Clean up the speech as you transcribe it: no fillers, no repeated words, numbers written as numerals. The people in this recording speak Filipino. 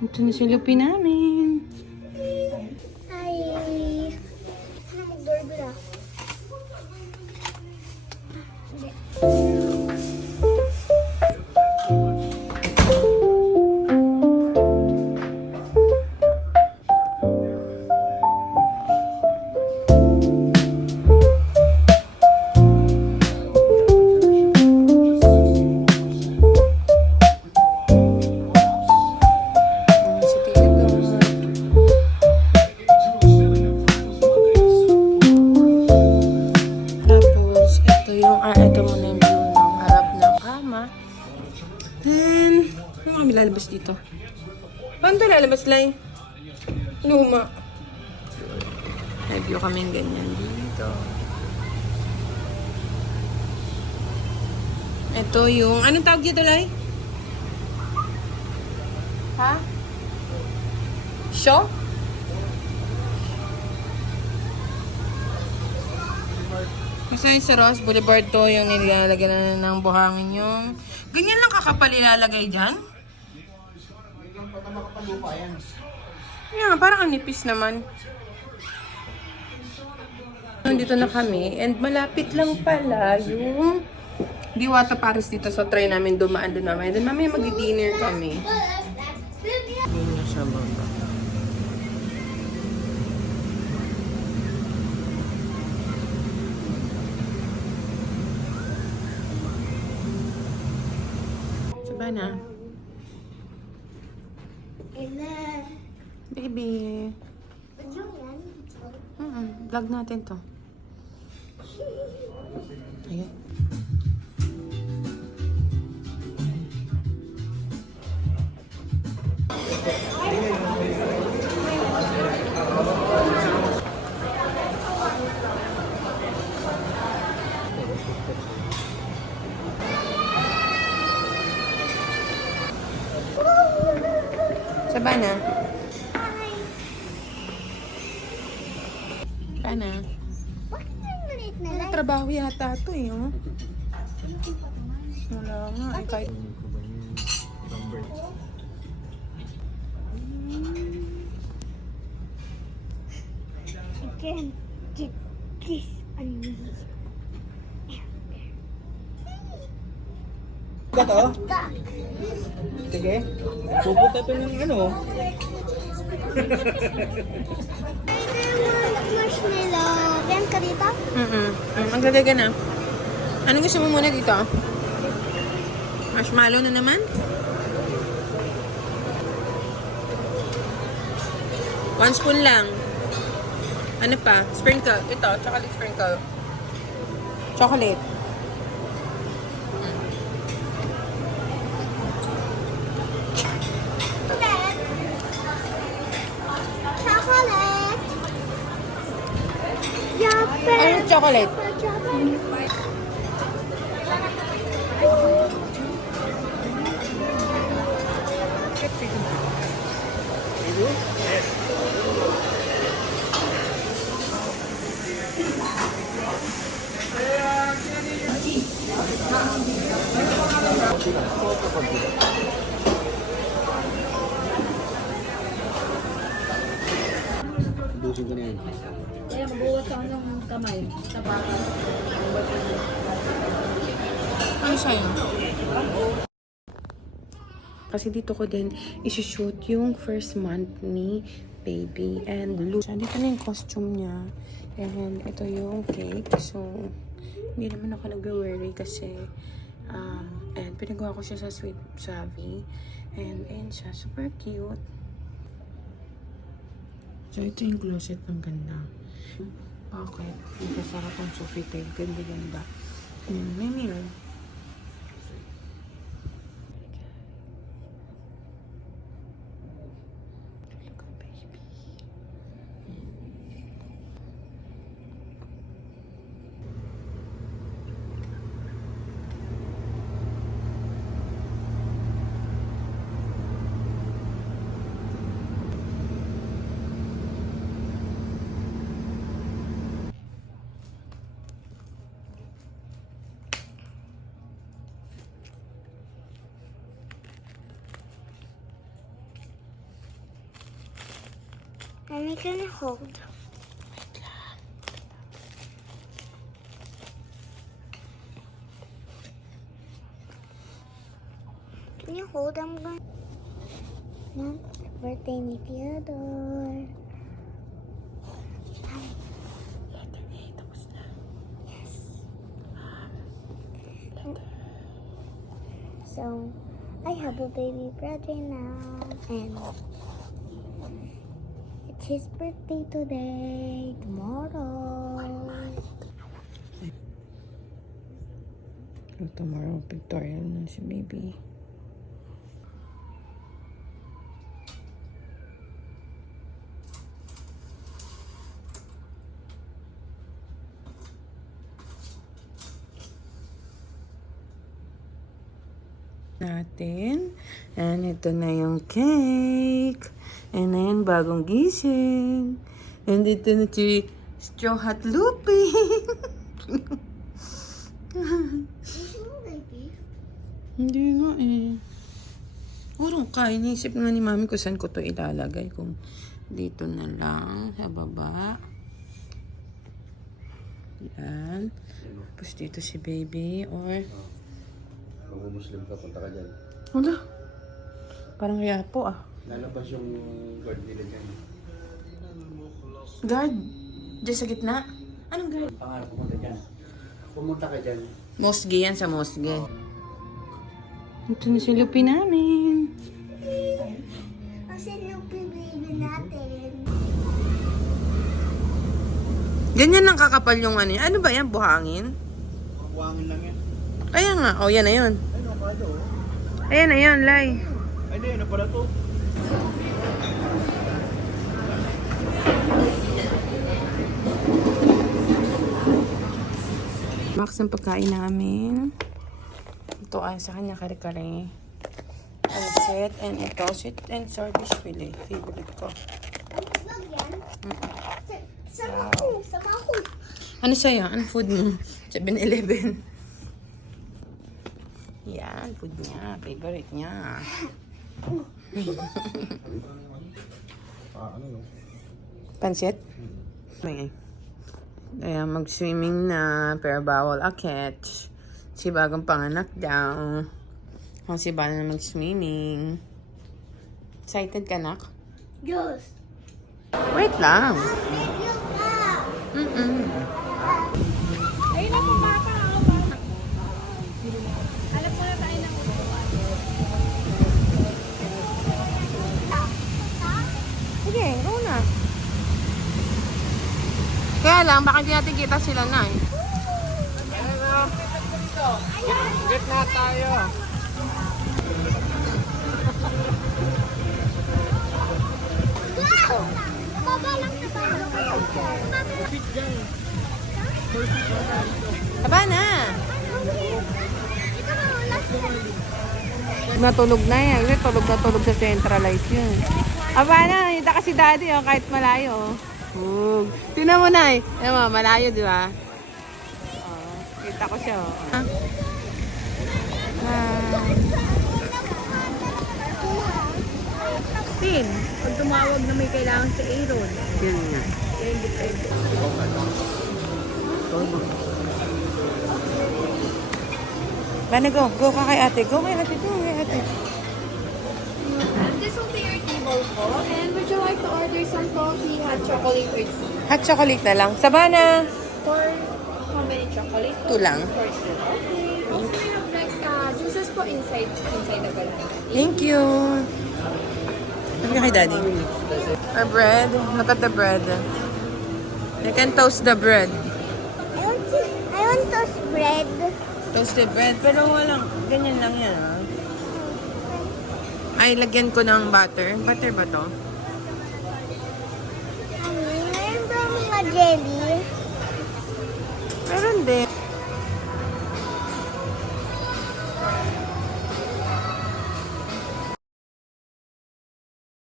Ito na si Lupi namin. Hi! Ano mag-doorbell ah? Si Tita Dot. Tapos, ito muna yung view ng harap ng kama. Then, ano kami lalabas dito? Paano ito lalabas, Lai? Luma. May view kami ganyan dito. Ito yung, anong tawag dito, Lai? Ha? Show? Kasi sa Ross Boulevard to, yung nilalagyan na ng buhangin yung... Ganyan lang kakapal ilalagay dyan? Yeah, parang ang nipis naman. Nandito na kami and malapit lang pala yung Diwata Paris dito sa try namin dumaan doon namin. Then mamaya mag-dinner kami. Yun na siya baba. Sabana. Baby. Vlog natin to. Ayan. Sabana. Sabana. Bakit yung maliit na lang? Trabaho yata ito eh, oh. Wala nga, eh, kahit... Chicken. Get this on me. Ka to? Sige. Pupunta to ng ano. Marshmallow. Yan ka dito? Maglagay ka na. Anong gusto mo muna dito? Marshmallow na naman? 1 spoon lang. Ano pa? Sprinkle. Ito, chocolate sprinkle. Chocolate. Chocolate. Ano chocolate? Dusin ko na yan. Kaya magbuwas ako ng kamay. Tapakan. Ano sa'yo? Kasi dito ko din isushoot yung first month ni baby and Luke. So, dito na yung costume niya. And ito yung cake. So, hindi naman ako nag-worry kasi and pinagawa ko siya sa Sweet Savvy. And ayun siya. Super cute. So, ito yung closet ng ganda. Bakit? Nagkasarap ang Sofitel. Ganda-ganda. May mirror. Mommy, can you hold? Can you hold? I'm going. Mom, birthday ni Theodore. Letter A, tapos na. Yes. So, I have a baby brother now, and it's his birthday today, tomorrow. So, tomorrow, pictorial na si baby. Natin. And ito na yung cake. And ayan, bagong gising. And ito na si Straw Hat Loopy. Hindi nga eh. Urong ka. Iniisip nga ni mami kung saan ko to ilalagay. Kung dito na lang, sa baba. Yan. Tapos dito si baby. Or, Kung Muslim ka, punta ka dyan. wala. Parang kaya po ah. Lalabas yung guard nila dyan. Guard? Diyan sa gitna? Anong guard? Pangarap pumunta dyan. Pumunta ka dyan. Mosge yan sa Mosge. Ito na si Lupi namin. Kasi yung baby natin. Ganyan lang kakapal yung ano. Ano ba yan? Buhangin? Buhangin lang yan. Kaya nga. O, yan na yun. Ay, nakado. Ayan na yun, Lai. Ay, di, ano pala to? Max ang pagkain namin. Ito ay sa kanya kare-kare. Alset. And ito, sweet and sour fish fillet. Favorite ko. Vlog yan? Sama ko, sama ko. Ano sa'yo? Ano food mo? 7-Eleven. Yan, food niya. Favorite niya. Ano no? Pansit? Okay. Kaya mag-swimming na, pero bawal akit. Si bagong panganak daw. Kung si Bala na mag-swimming. Excited ka, nak? Yes. Wait lang. Video ka. Ayun na po bata. Alam mo na tayo ng upuan. Sige, go na. Kaya lang, baka hindi natin kita sila na eh. Get na tayo! Wow! Baba lang na ba? Taba na! Ito na, last one. Natulog na yan. Kasi tulog sa centralized yun. Aba na, hindi kasi daddy oh, kahit malayo. Oh. Tingnan mo na eh. Ayan mo, malayo di ba? Oh, kita ko siya oh. Ah. Tin, pag tumawag na may kailangan si Aaron. Yun nga. Bana, go. Go ka kay ate. Go kay ate. Go kay ate. This will be your table po. And would you like to order some coffee, hot chocolate, or tea? Hot chocolate na lang. Sabana. For how many chocolate? Two lang. For two. Okay. Also, we have like juices po inside the balloon. Thank you. Sabi ka kay daddy. Our bread. Look at the bread. You can toast the bread. I want toast bread. Toasted bread. Pero walang, ganyan lang yan ah. Ay, lagyan ko ng butter. Butter ba to? Meron ba mga jelly? Meron din.